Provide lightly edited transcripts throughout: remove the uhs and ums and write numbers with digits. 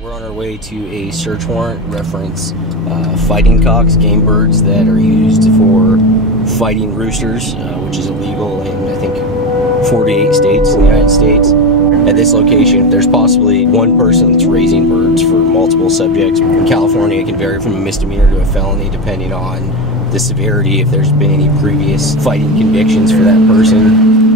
We're on our way to a search warrant reference fighting cocks, game birds that are used for fighting roosters, which is illegal in, I think, 48 states in the United States. At this location, there's possibly one person that's raising birds for multiple subjects. In California, it can vary from a misdemeanor to a felony depending on the severity, if there's been any previous fighting convictions for that person.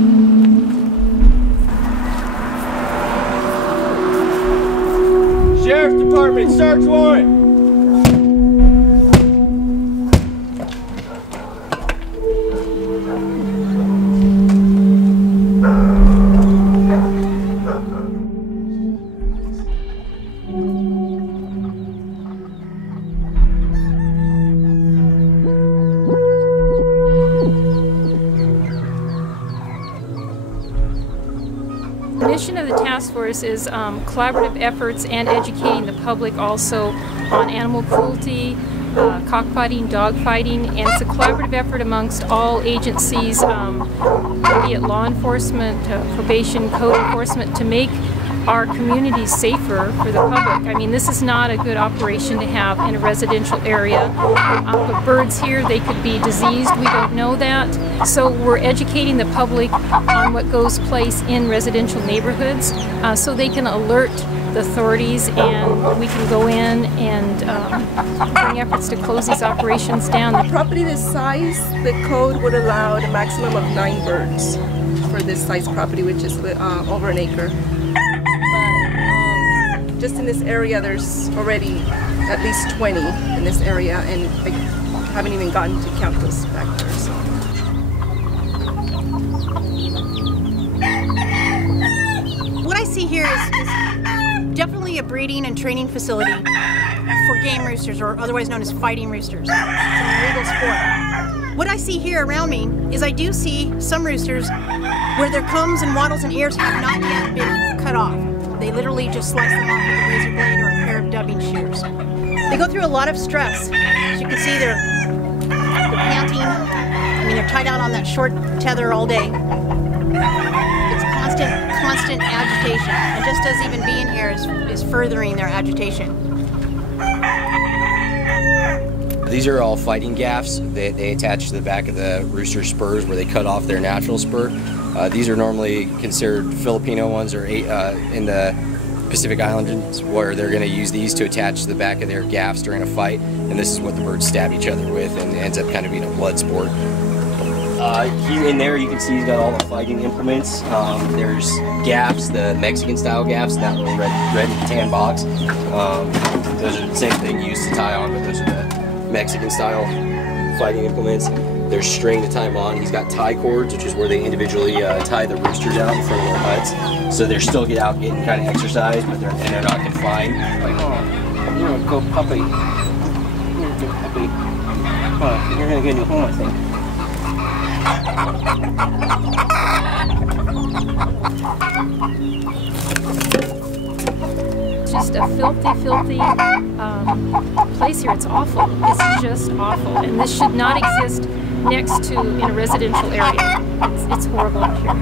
Sheriff's Department, search warrant! The mission of the task force is collaborative efforts and educating the public also on animal cruelty, cockfighting, dogfighting, and it's a collaborative effort amongst all agencies, be it law enforcement, probation, code enforcement, to make our communities safer for the public. I mean, this is not a good operation to have in a residential area. But birds here, they could be diseased, we don't know that. So we're educating the public on what goes place in residential neighborhoods so they can alert the authorities and we can go in and bring efforts to close these operations down. A property this size, the code would allow a maximum of 9 birds for this size property, which is over an acre. Just in this area, there's already at least 20 in this area, and I haven't even gotten to count those back there. So. What I see here is definitely a breeding and training facility for game roosters, or otherwise known as fighting roosters. It's an illegal sport. What I see here around me is I do see some roosters where their combs and wattles and ears have not yet been cut off. They literally just slice them off with a razor blade or a pair of dubbing shears. They go through a lot of stress. As you can see, they're panting. I mean, they're tied out on that short tether all day. It's constant agitation. And just as even being here is furthering their agitation. These are all fighting gaffs. They attach to the back of the rooster spurs where they cut off their natural spur. These are normally considered Filipino ones, or in the Pacific Islands, where they're going to use these to attach to the back of their gaffs during a fight, and this is what the birds stab each other with, and ends up kind of being a blood sport. Here in there, you can see he's got all the fighting implements. There's gaffs, the Mexican style gaffs, that little red and tan box. Those are the same thing used to tie on, but those are the Mexican style fighting implements. There's string to tie them on. He's got tie cords, which is where they individually tie the roosters out in front of their huts. So they're still out getting kind of exercise, but they're not confined. Like, oh, you're a good puppy. You're a good puppy. Well, you're gonna get a new home, I think. It's just a filthy place here. It's awful. It's just awful. And this should not exist next to in a residential area. It's horrible out here.